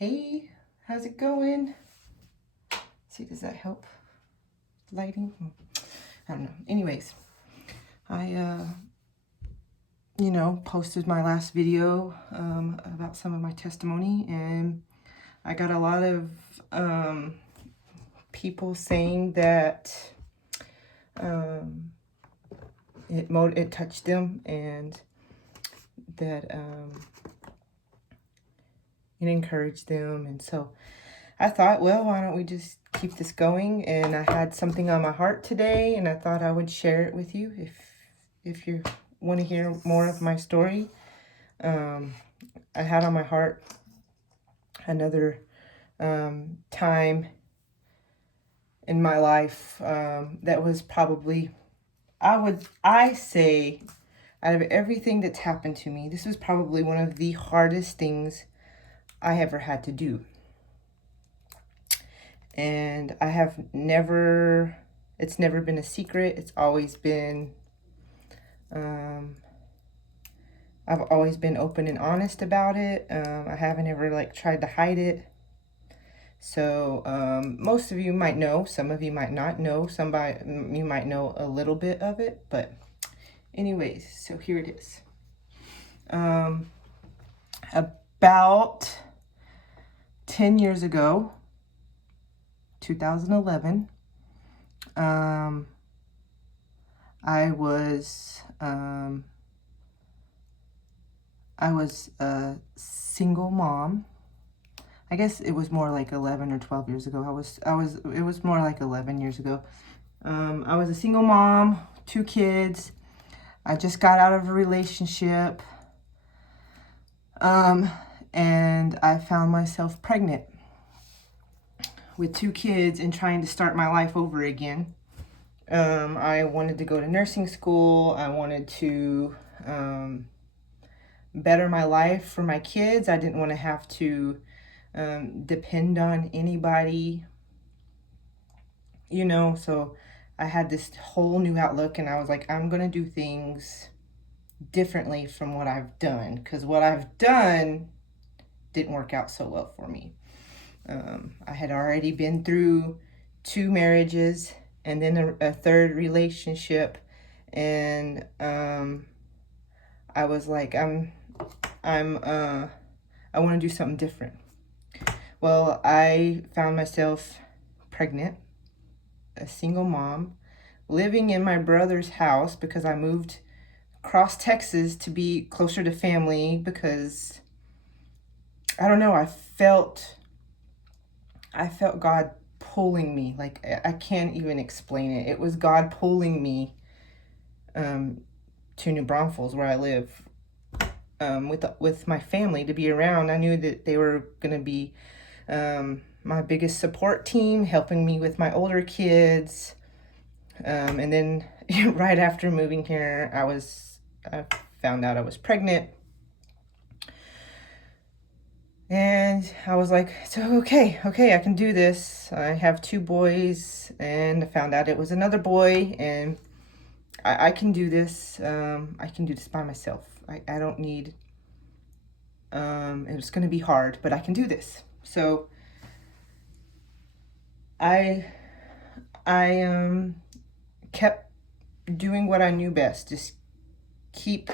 Hey, how's it going? See, does that help? Lighting? I don't know. Anyways, I posted my last video about some of my testimony, and I got a lot of people saying that it touched them, and that it encouraged them. And so I thought, well, why don't we just keep this going? And I had something on my heart today, and I thought I would share it with you if you want to hear more of my story. I had on my heart another time in my life that was probably, I say, out of everything that's happened to me, this was probably one of the hardest things I ever had to do. And it's never been a secret. It's always been, I've always been open and honest about it. I haven't ever tried to hide it. So most of you might know, some of you might not know, you might know a little bit of it, but anyways, so here it is. About 10 years ago, 2011, I was a single mom. I guess it was more like 11 or 12 years ago. It was more like 11 years ago. I was a single mom, 2 kids. I just got out of a relationship. And I found myself pregnant with 2 kids and trying to start my life over again. I wanted to go to nursing school. I wanted to better my life for my kids. I didn't want to have to depend on anybody, so I had this whole new outlook, and I was like, I'm going to do things differently from what I've done, because what I've done didn't work out so well for me. I had already been through 2 marriages and then a 3rd relationship, and I was like, I want to do something different. Well, I found myself pregnant, a single mom, living in my brother's house because I moved across Texas to be closer to family, because I don't know, I felt God pulling me. Like, I can't even explain it. It was God pulling me to New Braunfels, where I live, with my family, to be around. I knew that they were going to be my biggest support team, helping me with my older kids. And then right after moving here, I found out I was pregnant. And I was like, so okay, I can do this. I have 2 boys, and I found out it was another boy, and I can do this. I can do this by myself. I don't need, it's going to be hard, but I can do this. So I kept doing what I knew best. Just keep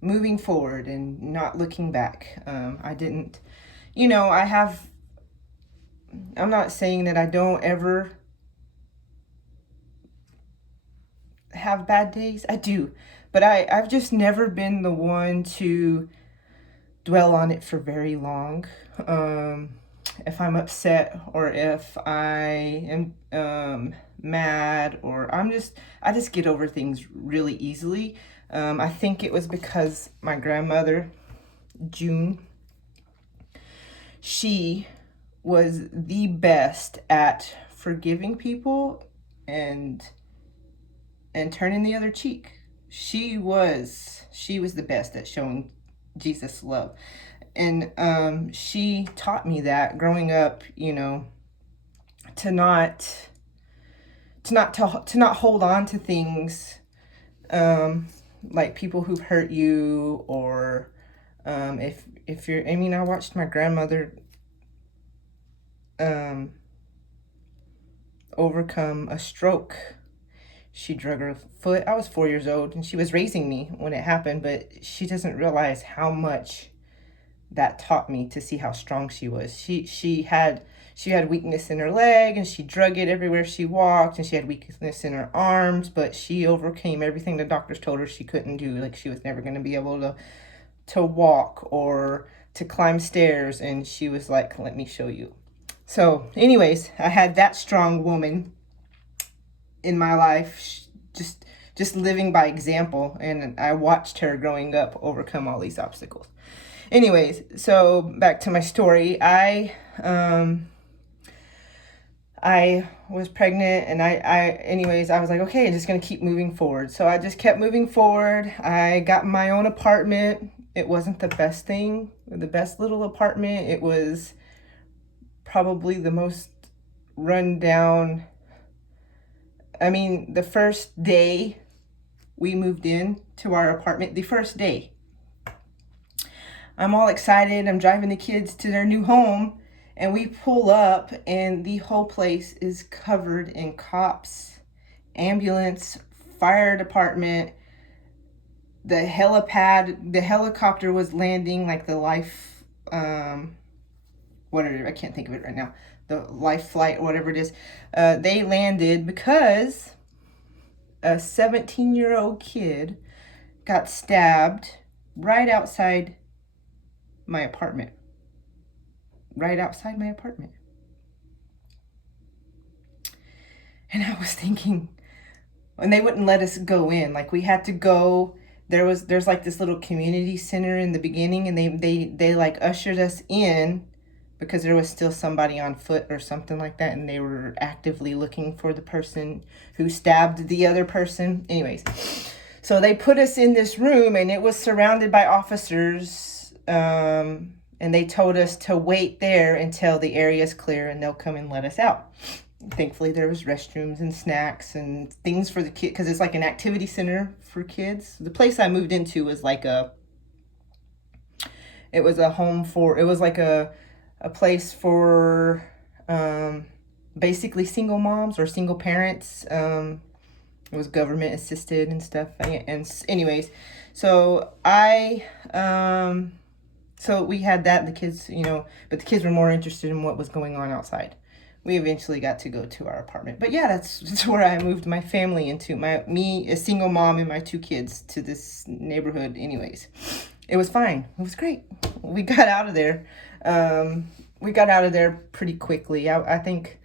moving forward and not looking back. I didn't, I'm not saying that I don't ever have bad days. I do, but I've just never been the one to dwell on it for very long. If I'm upset, or if I am mad, or I just get over things really easily. I think it was because my grandmother, June, she was the best at forgiving people and turning the other cheek. She was the best at showing Jesus love. And she taught me that growing up, to not hold on to things, like people who've hurt you, or if you're, I watched my grandmother overcome a stroke. She drug her foot. I was 4 years old and she was raising me when it happened, but she doesn't realize how much that taught me to see how strong she was. She had weakness in her leg and she drug it everywhere she walked, and she had weakness in her arms, but she overcame everything the doctors told her she couldn't do. Like she was never going to be able to walk or to climb stairs, and she was like, let me show you. So anyways, I had that strong woman in my life, just living by example, and I watched her growing up overcome all these obstacles. Anyways, so back to my story. I was pregnant, and anyways, I was like, okay, I'm just gonna keep moving forward. So I just kept moving forward. I got my own apartment. It wasn't the best little apartment. It was probably the most run down. I mean, the first day we moved in to our apartment, the first day, I'm all excited. I'm driving the kids to their new home, and we pull up, and the whole place is covered in cops, ambulance, fire department. The helipad, the helicopter was landing, like the life, whatever, I can't think of it right now. The life flight or whatever it is. They landed because a 17-year-old kid got stabbed right outside my apartment. Right outside my apartment. And I was thinking, and they wouldn't let us go in. Like we had to go. There's like this little community center in the beginning, and they like ushered us in because there was still somebody on foot or something like that, and they were actively looking for the person who stabbed the other person. Anyways, so they put us in this room, and it was surrounded by officers, and they told us to wait there until the area is clear and they'll come and let us out. Thankfully, there was restrooms and snacks and things for the kids, because it's like an activity center for kids. The place I moved into was like it was like a place for basically single moms or single parents. It was government assisted and stuff. And anyways, so so we had that, the kids, but the kids were more interested in what was going on outside. We eventually got to go to our apartment. But yeah, that's where I moved my family into. Me, a single mom, and my two kids to this neighborhood. Anyways, it was fine. It was great. We got out of there. We got out of there pretty quickly. I think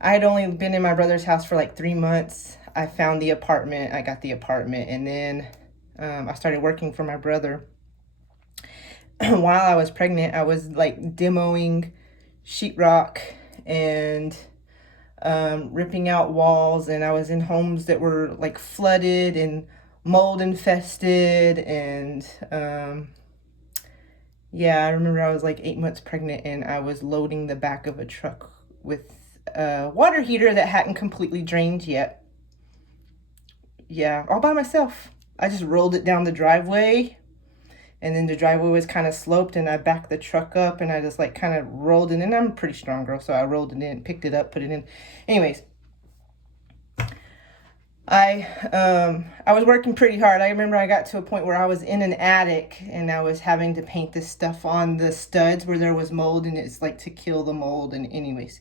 I had only been in my brother's house for like 3 months. I found the apartment. I got the apartment. And then I started working for my brother. While I was pregnant, I was like demoing sheetrock and ripping out walls, and I was in homes that were like flooded and mold infested, and yeah, I remember I was like 8 months pregnant, and I was loading the back of a truck with a water heater that hadn't completely drained yet. Yeah, all by myself. I just rolled it down the driveway, and then the driveway was kind of sloped, and I backed the truck up, and I just like kind of rolled it in. I'm a pretty strong girl, so I rolled it in, picked it up, put it in. Anyways, I was working pretty hard. I remember I got to a point where I was in an attic, and I was having to paint this stuff on the studs where there was mold, and it's like to kill the mold. And anyways,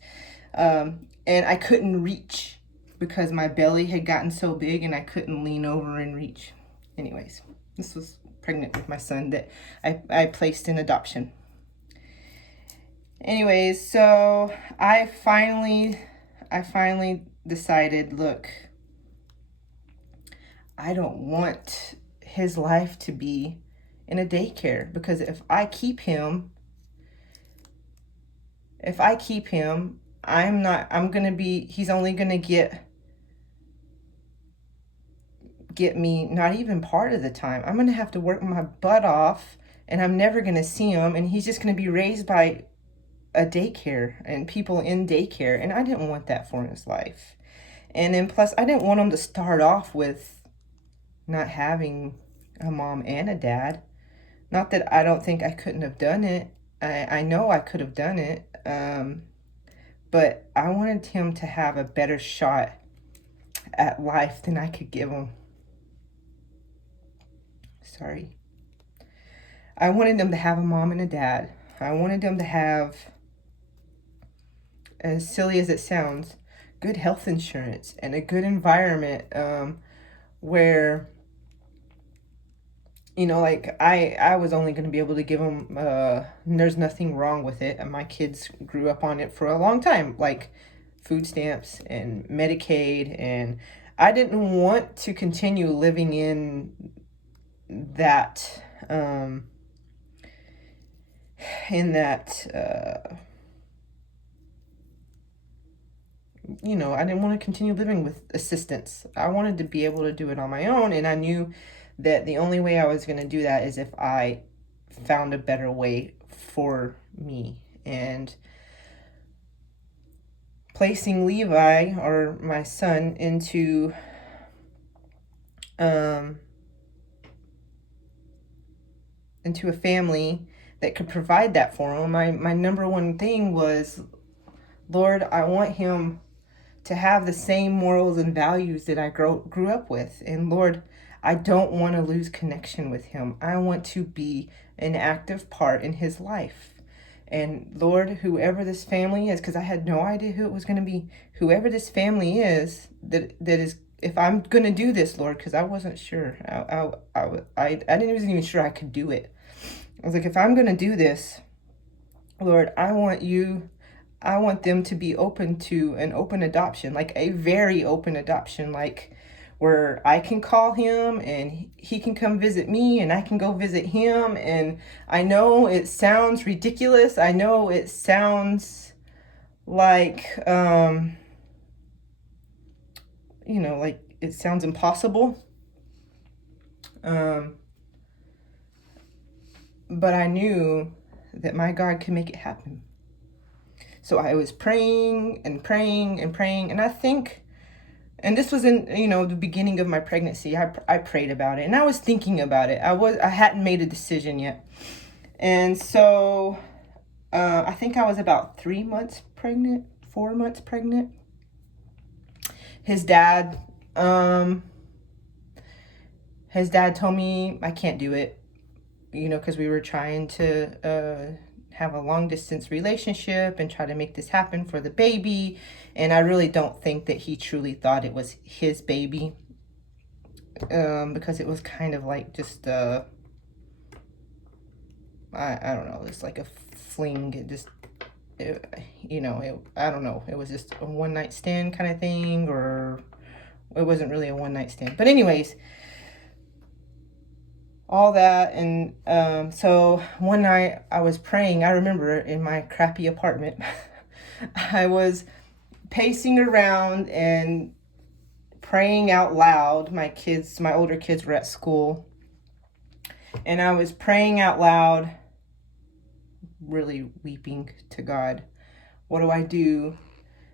and I couldn't reach because my belly had gotten so big, and I couldn't lean over and reach. Anyways, this was pregnant with my son that I placed in adoption. Anyways, so I finally decided, look, I don't want his life to be in a daycare, because if I keep him, he's only gonna get me not even part of the time. I'm gonna have to work my butt off, and I'm never gonna see him, and he's just gonna be raised by a daycare and people in daycare, and I didn't want that for his life. And then plus, I didn't want him to start off with not having a mom and a dad. Not that I don't think I couldn't have done it. I know I could have done it. but I wanted him to have a better shot at life than I could give him. Sorry. I wanted him to have a mom and a dad. I wanted him to have, as silly as it sounds, good health insurance and a good environment where, you know, like I was only going to be able to give him, there's nothing wrong with it. And my kids grew up on it for a long time, like food stamps and Medicaid. And I didn't want to continue living in that, you know, I didn't want to continue living with assistance. I wanted to be able to do it on my own. And I knew that the only way I was going to do that is if I found a better way for me. And placing Levi, or my son, into a family that could provide that for him, my number one thing was, Lord, I want him to have the same morals and values that I grew up with. And Lord, I don't want to lose connection with him. I want to be an active part in his life. And Lord, whoever this family is, because I had no idea who it was going to be, whoever this family is, that is, if I'm going to do this, Lord, because I wasn't sure. I wasn't even sure I could do it. I was like, if I'm going to do this, Lord, I want them to be open to an open adoption, like a very open adoption, like where I can call him and he can come visit me and I can go visit him. And I know it sounds ridiculous. I know it sounds like, you know, like it sounds impossible. But I knew that my God could make it happen. So I was praying and praying and praying. And I think, and this was in, you know, the beginning of my pregnancy, I prayed about it and I was thinking about it. I hadn't made a decision yet. And so I think I was about 4 months pregnant. His dad told me I can't do it, you know, because we were trying to have a long distance relationship and try to make this happen for the baby. And I really don't think that he truly thought it was his baby, because it was kind of like just, I don't know, it's like a fling. I don't know. It was just a one night stand kind of thing, or it wasn't really a one night stand. But anyways, all that. And so one night I was praying. I remember in my crappy apartment, I was pacing around and praying out loud. My older kids were at school, and I was praying out loud, really weeping to God. What do I do?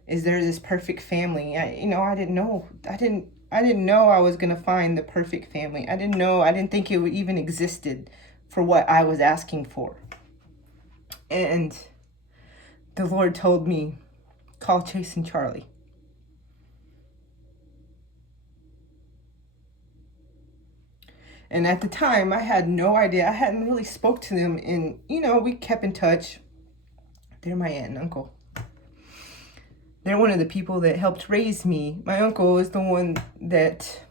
Is there this perfect family? I didn't know. I didn't know I was going to find the perfect family. I didn't think it even existed for what I was asking for. And the Lord told me, call Chase and Charlie. And at the time, I had no idea. I hadn't really spoke to them. And, we kept in touch. They're my aunt and uncle. They're one of the people that helped raise me. My uncle is the one that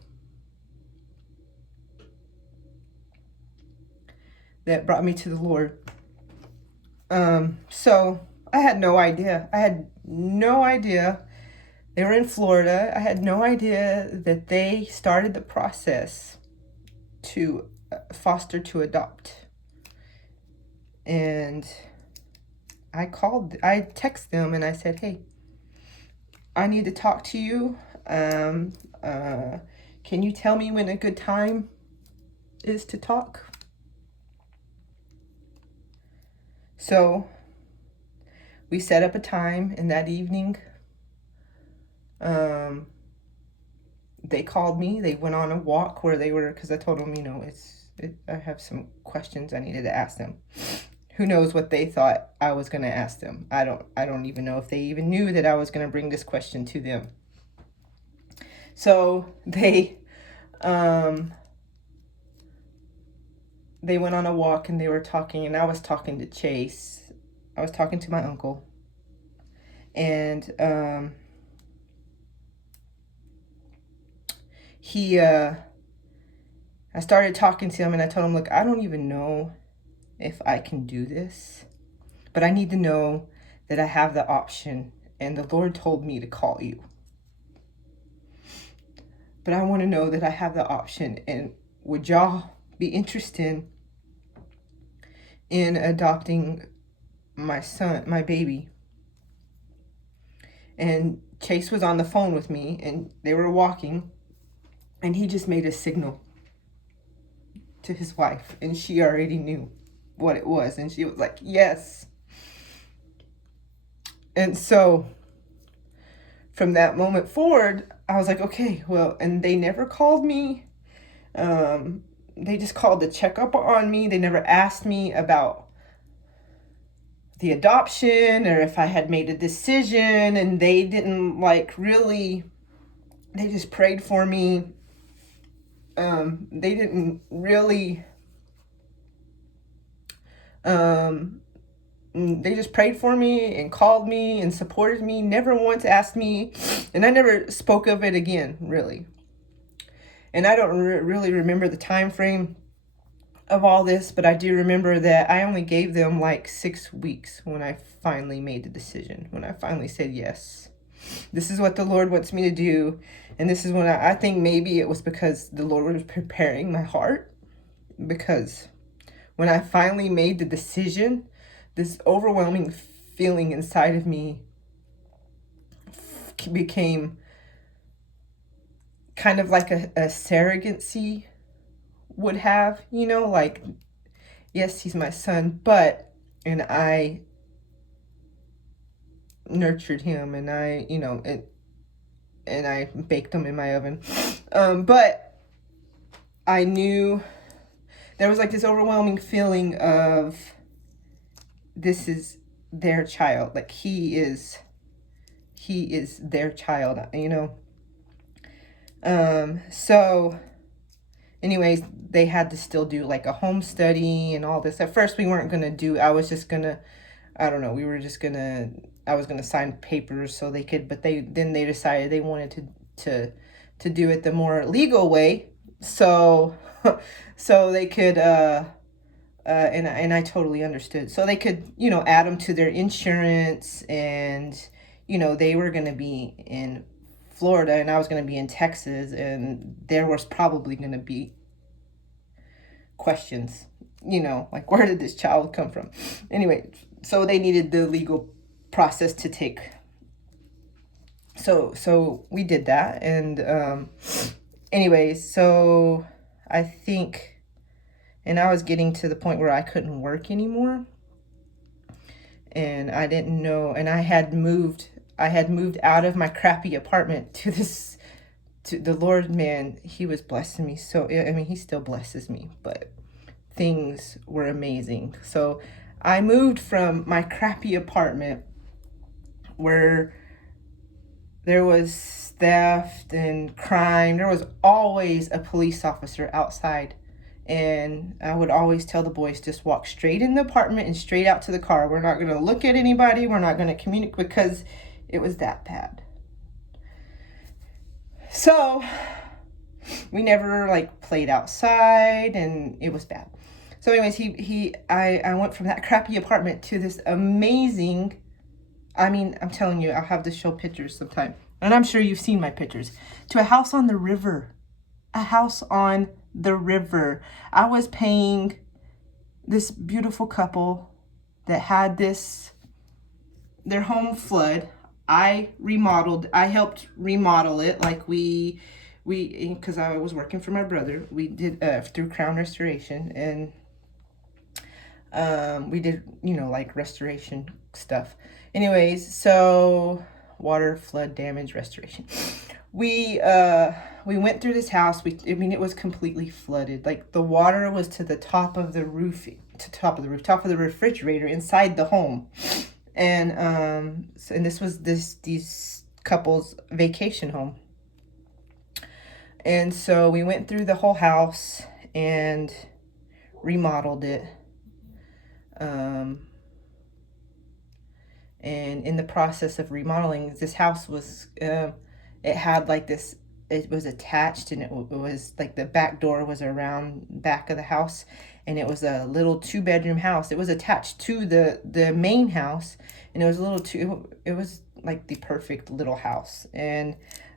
brought me to the Lord. So I had no idea. They were in Florida. I had no idea that they started the process to foster to adopt. And I texted them and I said, hey, I need to talk to you. Can you tell me when a good time is to talk? So we set up a time, and that evening, they called me. They went on a walk where they were, because I told them, I have some questions I needed to ask them. who knows what they thought I was going to ask them. I don't even know if they even knew that I was going to bring this question to them. So they went on a walk and they were talking, and I was talking to Chase. I was talking to my uncle. And I started talking to him, and I told him, look, I don't even know if I can do this, but I need to know that I have the option, and the Lord told me to call you. But I want to know that I have the option, and would y'all be interested in adopting my son, my baby? And Chase was on the phone with me, and they were walking, and he just made a signal to his wife, and she already knew what it was, and she was like, yes. And so from that moment forward, I was like, okay, well, and they never called me. They just called to check up on me. They never asked me about the adoption or if I had made a decision, and they didn't really, they just prayed for me. They didn't really, they just prayed for me and called me and supported me, never once asked me, and I never spoke of it again, really. And I don't really remember the time frame of all this, but I do remember that I only gave them like 6 weeks when I finally made the decision, when I finally said, yes, this is what the Lord wants me to do. And this is when I think maybe it was because the Lord was preparing my heart, because when I finally made the decision, this overwhelming feeling inside of me became kind of like a surrogacy would have, like, yes, he's my son, but, and I nurtured him, and I, and I baked him in my oven. But I knew there was like this overwhelming feeling of, this is their child. Like he is their child, So anyways, they had to still do like a home study and all this. At first we weren't going to do, I was just going to, I don't know, I was going to sign papers so they could, but they decided they wanted to do it the more legal way. So, so they could, and I totally understood. So they could, add them to their insurance, and, they were going to be in Florida and I was going to be in Texas, and there was probably going to be questions, like, where did this child come from? Anyway, so they needed the legal process to take. So we did that. And anyways, so I think, and I was getting to the point where I couldn't work anymore, and I didn't know, and I had moved out of my crappy apartment to the Lord, man, he was blessing me. So, I mean, he still blesses me, but things were amazing. So I moved from my crappy apartment where there was theft and crime. There was always a police officer outside. And I would always tell the boys, just walk straight in the apartment and straight out to the car. We're not going to look at anybody. We're not going to communicate, because it was that bad. So we never played outside, and it was bad. So anyways, I went from that crappy apartment to this amazing, I mean, I'm telling you, I'll have to show pictures sometime, and I'm sure you've seen my pictures, to a house on the river. A house on the river. I was paying this beautiful couple that had their home flood. I helped remodel it, like we because I was working for my brother. We did through Crown Restoration, and we did, restoration stuff. Anyways, so water, flood damage restoration. we went through this house. I mean, it was completely flooded. Like the water was to the top of the roof, top of the refrigerator inside the home. And and this was these couple's vacation home. And so we went through the whole house and remodeled it. And in the process of remodeling, this house was it had like this, it was attached, and it was like the back door was around back of the house, and it was a little 2-bedroom house. It was attached to the main house, and it was a little two, it was like the perfect little house. And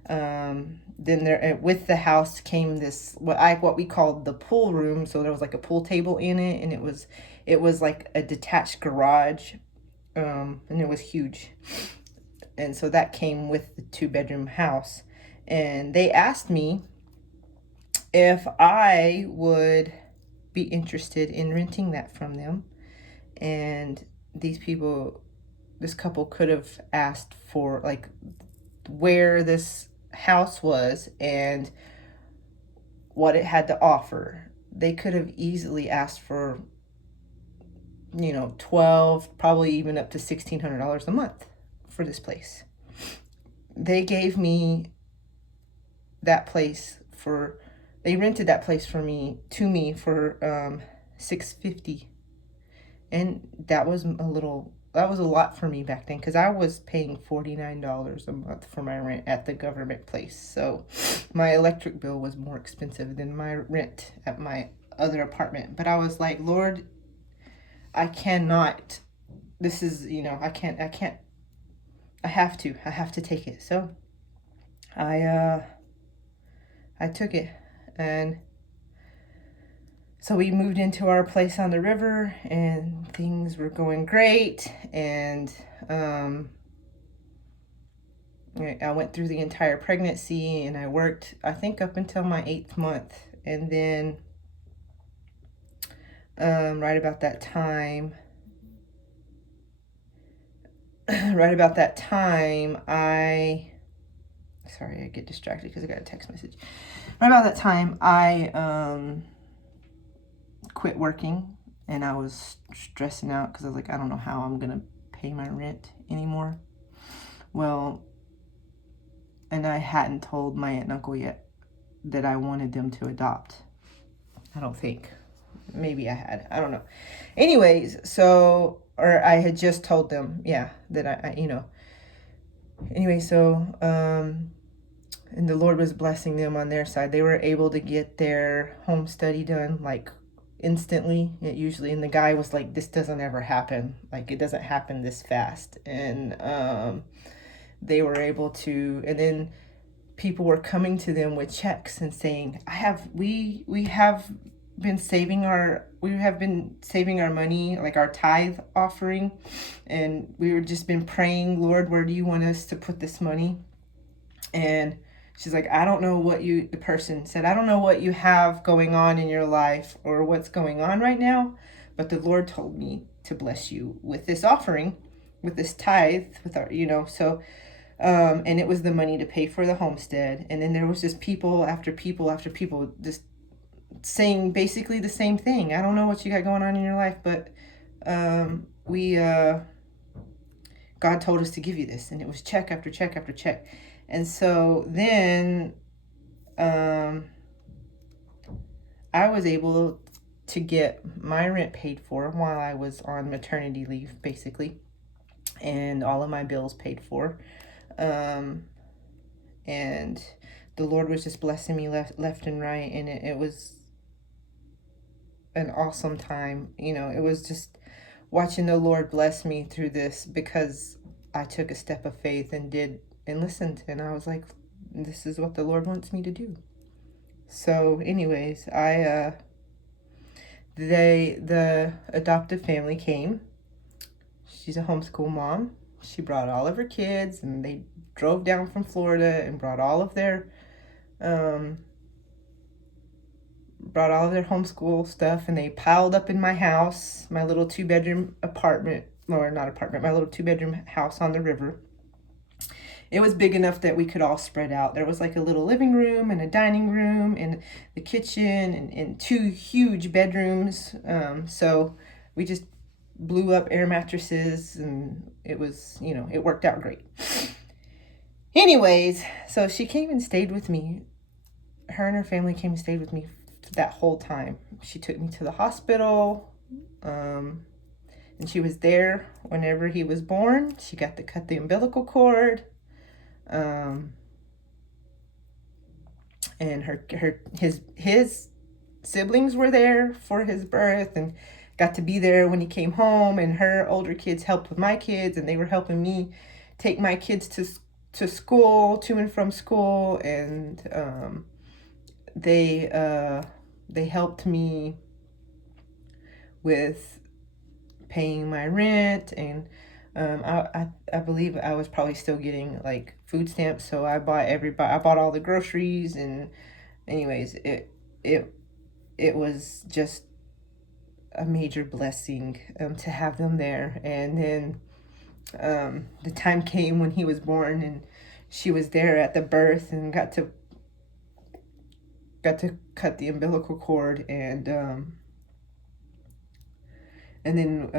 then there with the house came this what we called the pool room. So there was like a pool table in it, and it was like a detached garage, and it was huge. And so that came with the 2-bedroom house. And they asked me if I would be interested in renting that from them. And this couple could have asked for like where this house was and what it had to offer. They could have easily asked for, 12, probably even up to $1,600 a month for this place. They gave me that place for, they rented that place to me for $650. And that was a lot for me back then, because I was paying $49 a month for my rent at the government place. So my electric bill was more expensive than my rent at my other apartment. But I was like, Lord, I cannot, this is, I can't, I have to take it. So I took it. And so we moved into our place on the river, and things were going great. And I went through the entire pregnancy, and I worked, I think, up until my 8th month. And then right about that time, sorry, I get distracted because I got a text message. Right about that time, I quit working, and I was stressing out because I was like, I don't know how I'm gonna pay my rent anymore. Well, and I hadn't told my aunt and uncle yet that I wanted them to adopt. I don't think. Maybe I had. I don't know. Anyways, so, or I had just told them, yeah, that Anyway, so, and the Lord was blessing them on their side. They were able to get their home study done like instantly. It usually, and the guy was like, this doesn't ever happen. Like, it doesn't happen this fast. And they were able to, and then people were coming to them with checks and saying, we have been saving our money, like our tithe offering, and we've just been praying, Lord, where do you want us to put this money? And she's like, the person said, I don't know what you have going on in your life or what's going on right now, but the Lord told me to bless you with this offering, with this tithe, with our, so, and it was the money to pay for the homestead. And then there was just people after people after people just saying basically the same thing. I don't know what you got going on in your life, but God told us to give you this. And it was check after check after check. And so then I was able to get my rent paid for while I was on maternity leave, basically, and all of my bills paid for. And the Lord was just blessing me left and right, and it was an awesome time. It was just watching the Lord bless me through this, because I took a step of faith and listened, and I was like, this is what the Lord wants me to do. So anyways, the adoptive family came. She's a homeschool mom. She brought all of her kids, and they drove down from Florida and brought all of their homeschool stuff, and they piled up in my house, my little 2-bedroom apartment, or not apartment, my little 2-bedroom house on the river. it was big enough that we could all spread out. There was like a little living room and a dining room and the kitchen and two huge bedrooms. So we just blew up air mattresses, and it was, it worked out great. Anyways, so she came and stayed with me. Her and her family came and stayed with me that whole time. She took me to the hospital, and she was there whenever he was born. She got to cut the umbilical cord, and his siblings were there for his birth and got to be there when he came home. And her older kids helped with my kids, and they were helping me take my kids to school, to and from school, and they helped me with paying my rent, and I believe I was probably still getting like food stamps, so I bought all the groceries. And anyways, it was just a major blessing to have them there. And then the time came when he was born, and she was there at the birth and got to cut the umbilical cord. And then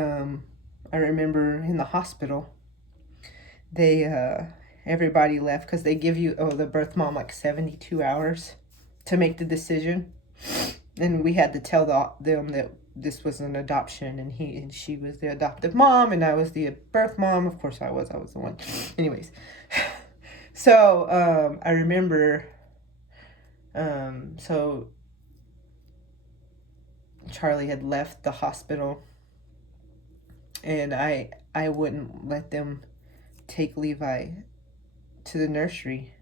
I remember in the hospital, everybody left because they give you, the birth mom, like 72 hours to make the decision. And we had to tell them that this was an adoption, and she was the adoptive mom, and I was the birth mom. Of course I was the one. Anyways, so I remember, so Charlie had left the hospital, and I wouldn't let them take Levi to the nursery.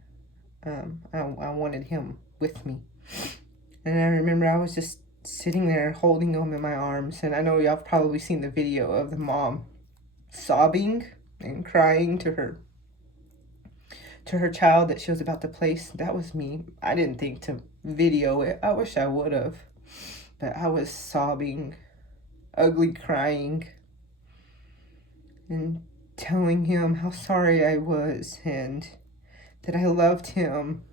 I wanted him with me. And I remember I was just sitting there holding him in my arms. And I know y'all have probably seen the video of the mom sobbing and crying to her child that she was about to place. That was me. I didn't think to video it. I wish I would have. But I was sobbing, ugly crying, and telling him how sorry I was, and that I loved him,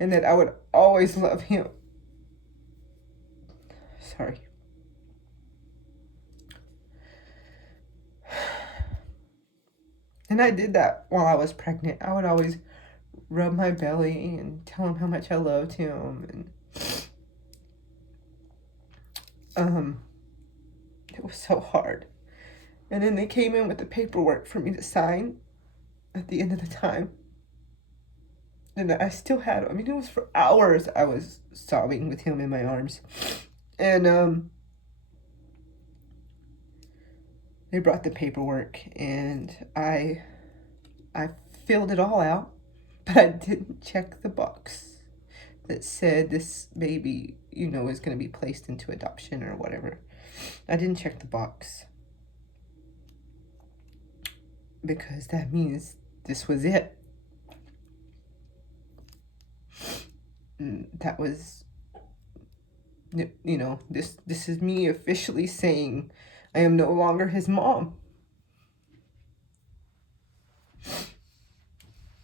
and that I would always love him. Sorry. And I did that while I was pregnant. I would always rub my belly and tell him how much I loved him. And it was so hard. And then they came in with the paperwork for me to sign at the end of the time. And I still had, it was for hours I was sobbing with him in my arms. And they brought the paperwork, and I filled it all out, but I didn't check the box that said this baby, is going to be placed into adoption or whatever. I didn't check the box because that means this was it. That was, this is me officially saying I am no longer his mom.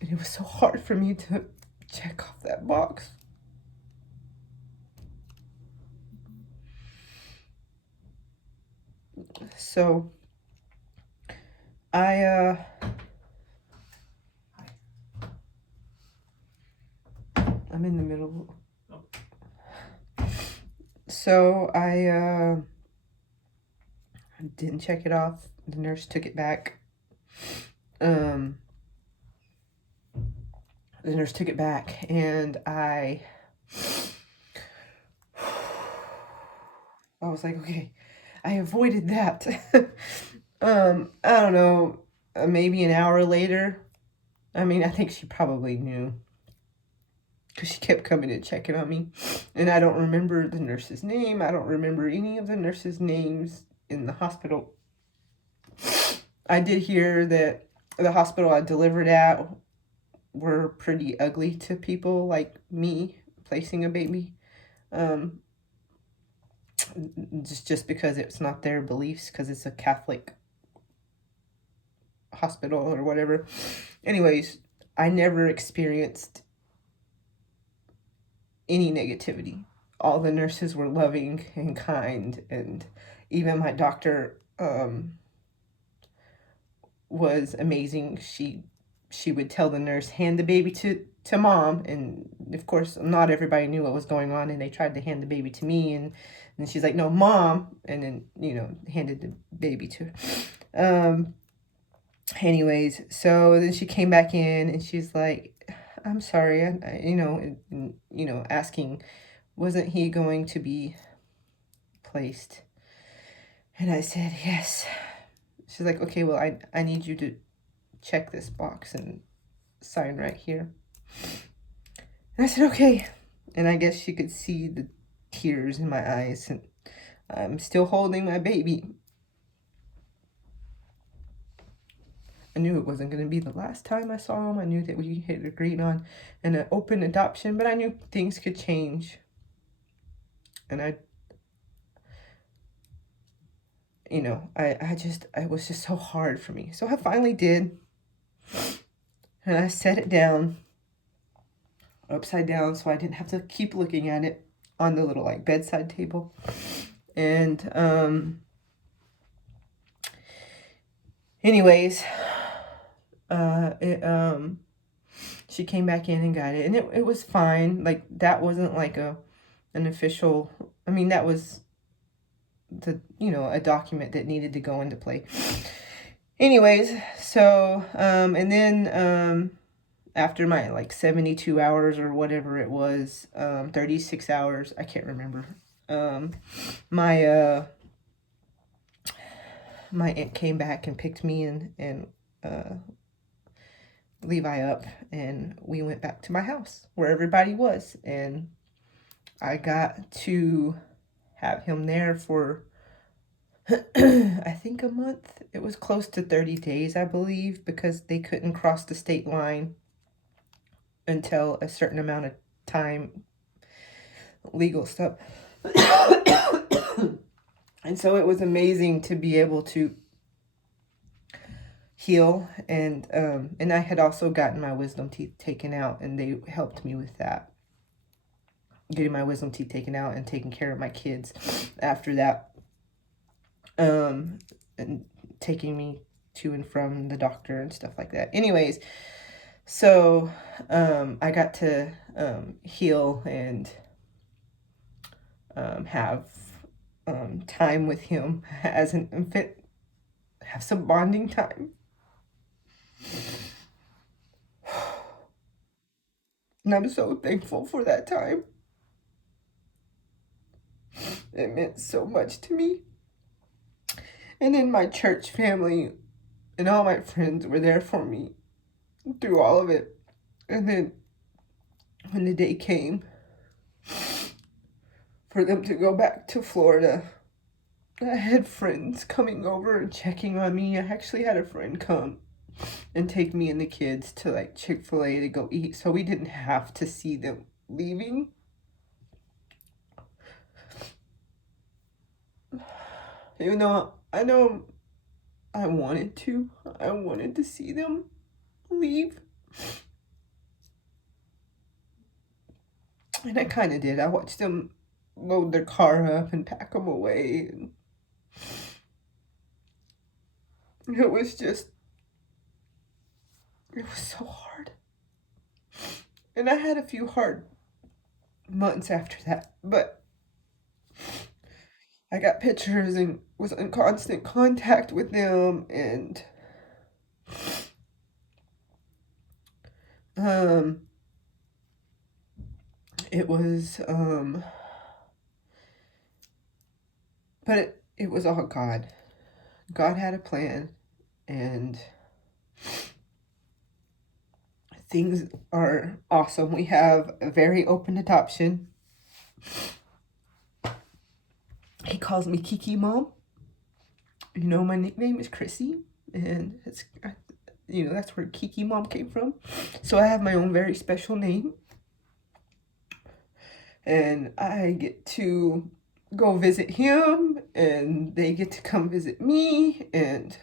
And it was so hard for me to check off that box. So I'm in the middle. So I didn't check it off. The nurse took it back. The nurse took it back, and I was like, okay, I avoided that. I don't know, maybe an hour later. I think she probably knew, because she kept coming and checking on me. And I don't remember the nurse's name. I don't remember any of the nurses' names in the hospital. I did hear that the hospital I delivered at were pretty ugly to people like me placing a baby. Just because it's not their beliefs, because it's a Catholic hospital or whatever. anyways, I never experienced any negativity. All the nurses were loving and kind, and even my doctor was amazing. She would tell the nurse, hand the baby to mom, and of course not everybody knew what was going on, and they tried to hand the baby to me, and she's like, no, mom, and then handed the baby to her. Anyways, so then she came back in and she's like, I'm sorry, asking, wasn't he going to be placed? And I said, yes. She's like, okay, well, I need you to check this box and sign right here. And I said, okay. And I guess she could see the tears in my eyes, and I'm still holding my baby. I knew it wasn't going to be the last time I saw him. I knew that we had agreed on an open adoption, but I knew things could change. And it was just so hard for me. So I finally did. And I set it down upside down so I didn't have to keep looking at it on the little bedside table. And anyways, she came back in and got it, and it was fine. That wasn't an official, that was a document that needed to go into play. Anyways, so and then after my 72 hours or whatever it was, 36 hours, I can't remember, my aunt came back and picked me and Levi up, and we went back to my house where everybody was, and I got to have him there for I think a month. It was close to 30 days, I believe, because they couldn't cross the state line until a certain amount of time, legal stuff. And so it was amazing to be able to heal, and I had also gotten my wisdom teeth taken out, and they helped me with that, getting my wisdom teeth taken out and taking care of my kids after that, and taking me to and from the doctor and stuff like that. Anyways, so I got to heal and have time with him as an infant, have some bonding time. And I'm so thankful for that time. It meant so much to me. And then my church family and all my friends were there for me through all of it. And then when the day came for them to go back to Florida, I had friends coming over and checking on me. I actually had a friend come and take me and the kids to Chick-fil-A to go eat, so we didn't have to see them leaving. Even though I know I wanted to see them leave. And I kind of did. I watched them load their car up and pack them away. And it was so hard. And I had a few hard months after that, but I got pictures and was in constant contact with them, and it was but it was all God. God had a plan, and things are awesome. We have a very open adoption. He calls me Kiki Mom. My nickname is Chrissy, and it's that's where Kiki Mom came from. So I have my own very special name, and I get to go visit him, and they get to come visit me, and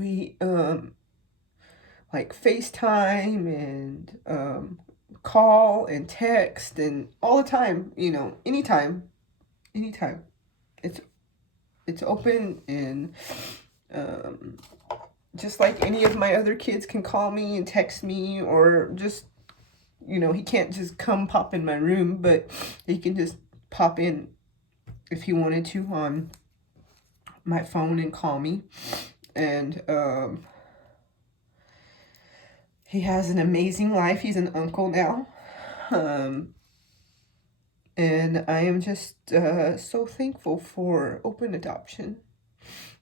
we like FaceTime and call and text and all the time, you know, anytime. It's open, and um just like any of my other kids can call me and text me, or just, you know, he can't just come pop in my room, but he can just pop in if he wanted to on my phone and call me. And he has an amazing life. He's an uncle now. And I am just so thankful for open adoption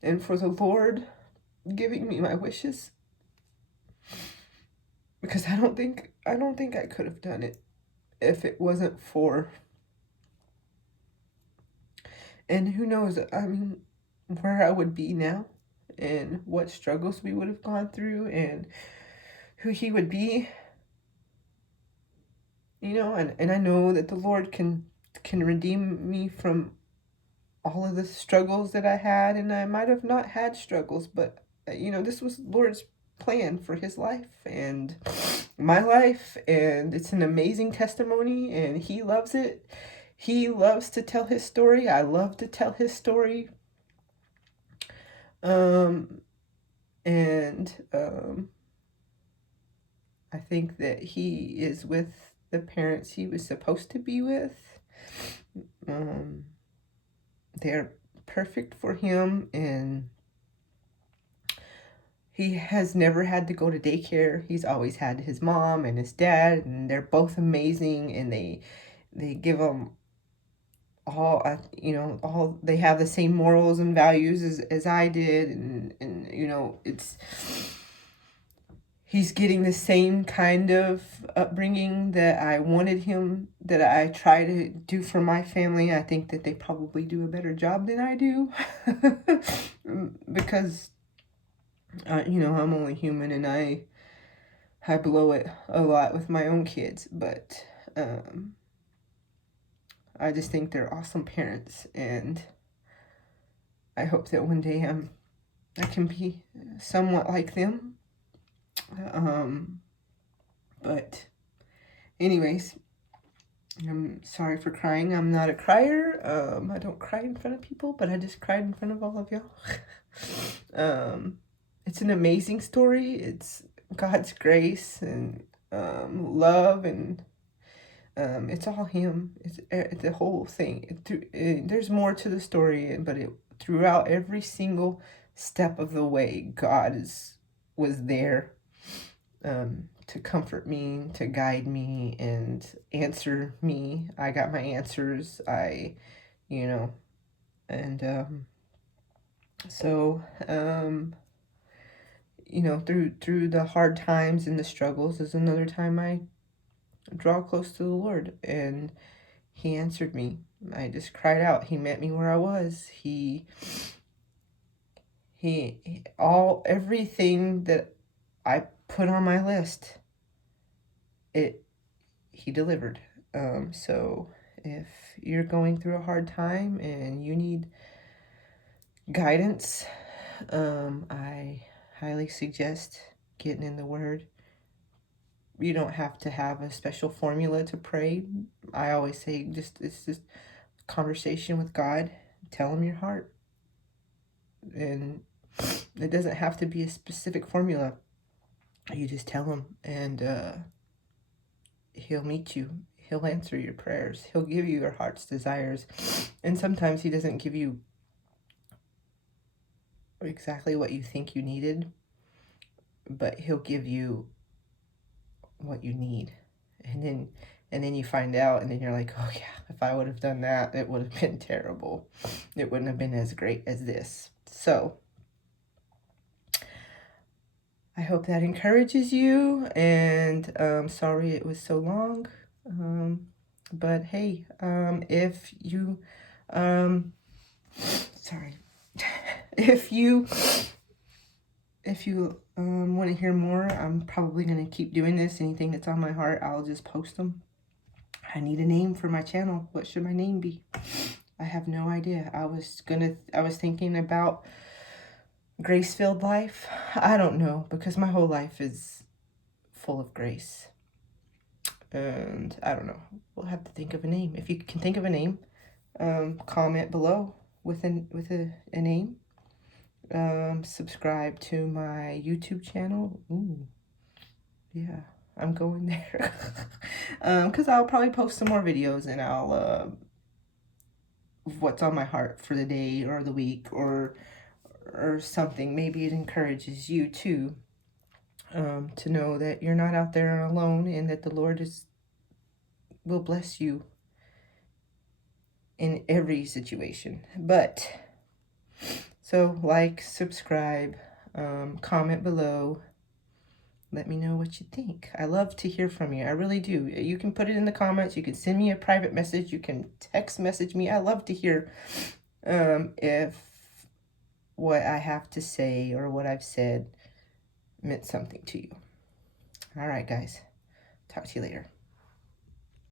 and for the Lord giving me my wishes, because I don't think I could have done it if it wasn't for. And who knows, I mean, where I would be now and what struggles we would have gone through and who he would be, you know. And I know that the Lord can redeem me from all of the struggles that I had, and I might have not had struggles, but you know, this was Lord's plan for his life and my life, and it's an amazing testimony, and he loves it. He loves to tell his story. I love to tell his story. And I think that he is with the parents he was supposed to be with. They're perfect for him, and he has never had to go to daycare. He's always had his mom and his dad, and they're both amazing, and they give him all, you know, all, they have the same morals and values as I did, and you know, he's getting the same kind of upbringing that I wanted him, that I try to do for my family. I think that they probably do a better job than I do because you know, I'm only human, and I blow it a lot with my own kids, but I just think they're awesome parents, and I hope that one day I can be somewhat like them. But anyways, I'm sorry for crying. I'm not a crier. I don't cry in front of people, but I just cried in front of all of y'all. It's an amazing story. It's God's grace and love, and it's all him. It's the whole thing. There's more to the story, but throughout every single step of the way, God was there to comfort me, to guide me, and answer me. I got my answers. You know, and so you know, through the hard times and the struggles is another time I draw close to the Lord, and he answered me. I just cried out. He met me where I was. He everything that I put on my list, he delivered. So if you're going through a hard time and you need guidance, I highly suggest getting in the Word. You don't have to have a special formula to pray. I always say it's just conversation with God. Tell him your heart. And it doesn't have to be a specific formula. You just tell him, and he'll meet you. He'll answer your prayers. He'll give you your heart's desires. And sometimes he doesn't give you exactly what you think you needed, but he'll give you what you need. And then you find out, and then you're like, oh yeah, if I would have done that, it would have been terrible. It wouldn't have been as great as this. So I hope that encourages you, and sorry it was so long. But hey, if you sorry. If you want to hear more, I'm probably going to keep doing this. Anything that's on my heart, I'll just post them. I need a name for my channel. What should my name be? I have no idea. I was thinking about grace-filled life? I don't know, because my whole life is full of grace. And I don't know. We'll have to think of a name. If you can think of a name, comment below with a name. Subscribe to my YouTube channel. Ooh, yeah, I'm going there. Because I'll probably post some more videos, and I'll what's on my heart for the day or the week or something. Maybe it encourages you too, to know that you're not out there alone, and that the Lord will bless you in every situation. But so like, subscribe, comment below. Let me know what you think. I love to hear from you. I really do. You can put it in the comments. You can send me a private message. You can text message me. I love to hear if what I have to say or what I've said meant something to you. All right, guys. Talk to you later.